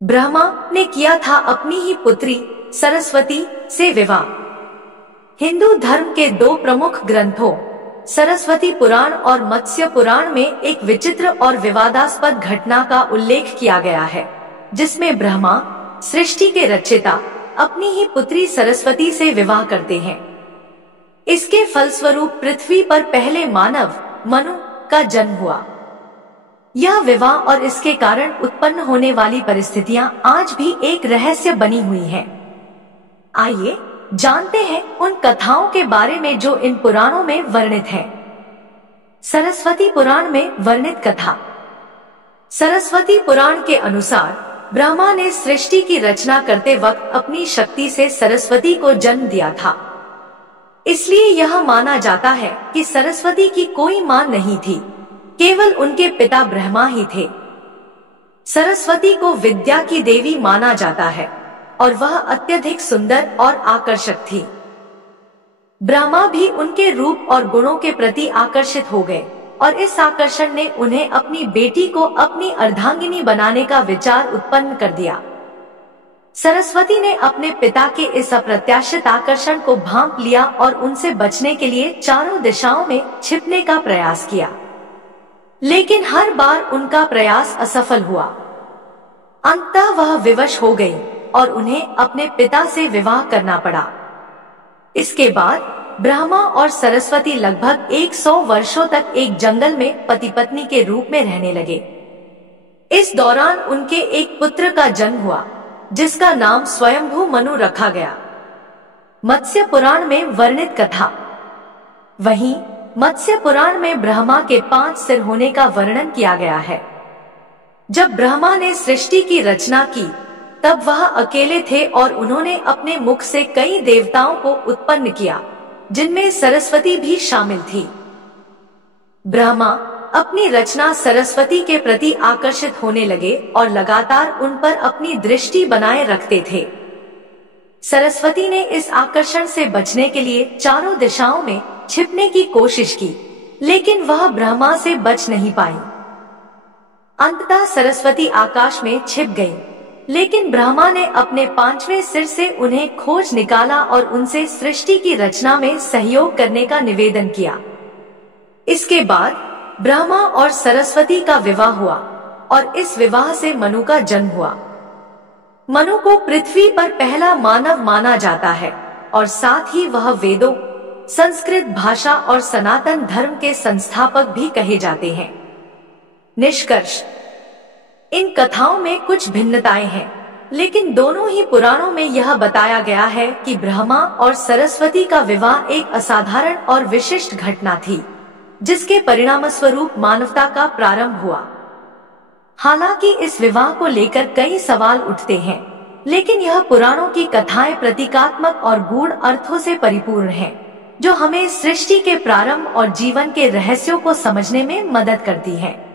ब्रह्मा ने किया था अपनी ही पुत्री सरस्वती से विवाह। हिंदू धर्म के दो प्रमुख ग्रंथों सरस्वती पुराण और मत्स्य पुराण में एक विचित्र और विवादास्पद घटना का उल्लेख किया गया है, जिसमें ब्रह्मा सृष्टि के रचयिता अपनी ही पुत्री सरस्वती से विवाह करते हैं। इसके फलस्वरूप पृथ्वी पर पहले मानव मनु का जन्म हुआ। यह विवाह और इसके कारण उत्पन्न होने वाली परिस्थितियां आज भी एक रहस्य बनी हुई हैं। आइए जानते हैं उन कथाओं के बारे में जो इन पुराणों में वर्णित है। सरस्वती पुराण में वर्णित कथा। सरस्वती पुराण के अनुसार ब्रह्मा ने सृष्टि की रचना करते वक्त अपनी शक्ति से सरस्वती को जन्म दिया था। इसलिए यह माना जाता है कि सरस्वती की कोई मां नहीं थी, केवल उनके पिता ब्रह्मा ही थे। सरस्वती को विद्या की देवी माना जाता है और वह अत्यधिक सुंदर और आकर्षक थी। ब्रह्मा भी उनके रूप और गुणों के प्रति आकर्षित हो गए और इस आकर्षण ने उन्हें अपनी बेटी को अपनी अर्धांगिनी बनाने का विचार उत्पन्न कर दिया। सरस्वती ने अपने पिता के इस अप्रत्याशित आकर्षण को भांप लिया और उनसे बचने के लिए चारों दिशाओं में छिपने का प्रयास किया, लेकिन हर बार उनका प्रयास असफल हुआ। अंततः वह विवश हो गई और उन्हें अपने पिता से विवाह करना पड़ा। इसके बाद ब्रह्मा और सरस्वती लगभग 100 वर्षों तक एक जंगल में पति पत्नी के रूप में रहने लगे। इस दौरान उनके एक पुत्र का जन्म हुआ, जिसका नाम स्वयंभू मनु रखा गया। मत्स्य पुराण में वर्णित कथा। वहीं मत्स्य पुराण में ब्रह्मा के 5 सिर होने का वर्णन किया गया है। जब ब्रह्मा ने सृष्टि की रचना की, तब वह अकेले थे और उन्होंने अपने मुख से कई देवताओं को उत्पन्न किया, जिनमें सरस्वती भी शामिल थी। ब्रह्मा अपनी रचना सरस्वती के प्रति आकर्षित होने लगे और लगातार उन पर अपनी दृष्टि बनाए रखते थे। सरस्वती ने इस आकर्षण से बचने के लिए चारों दिशाओं में छिपने की कोशिश की, लेकिन वह ब्रह्मा से बच नहीं पाई। अंततः सरस्वती आकाश में छिप गई, लेकिन ब्रह्मा ने अपने 5वें सिर से उन्हें खोज निकाला और उनसे सृष्टि की रचना में सहयोग करने का निवेदन किया। इसके बाद ब्रह्मा और सरस्वती का विवाह हुआ और इस विवाह से मनु का जन्म हुआ। मनु को पृथ्वी पर पहला मानव माना जाता है और साथ ही वह वेदों, संस्कृत भाषा और सनातन धर्म के संस्थापक भी कहे जाते हैं। निष्कर्ष, इन कथाओं में कुछ भिन्नताएं हैं, लेकिन दोनों ही पुराणों में यह बताया गया है कि ब्रह्मा और सरस्वती का विवाह एक असाधारण और विशिष्ट घटना थी, जिसके परिणामस्वरूप मानवता का प्रारंभ हुआ। हालांकि इस विवाह को लेकर कई सवाल उठते हैं, लेकिन यह पुराणों की कथाएं प्रतीकात्मक और गूढ़ अर्थों से परिपूर्ण हैं, जो हमें सृष्टि के प्रारंभ और जीवन के रहस्यों को समझने में मदद करती हैं।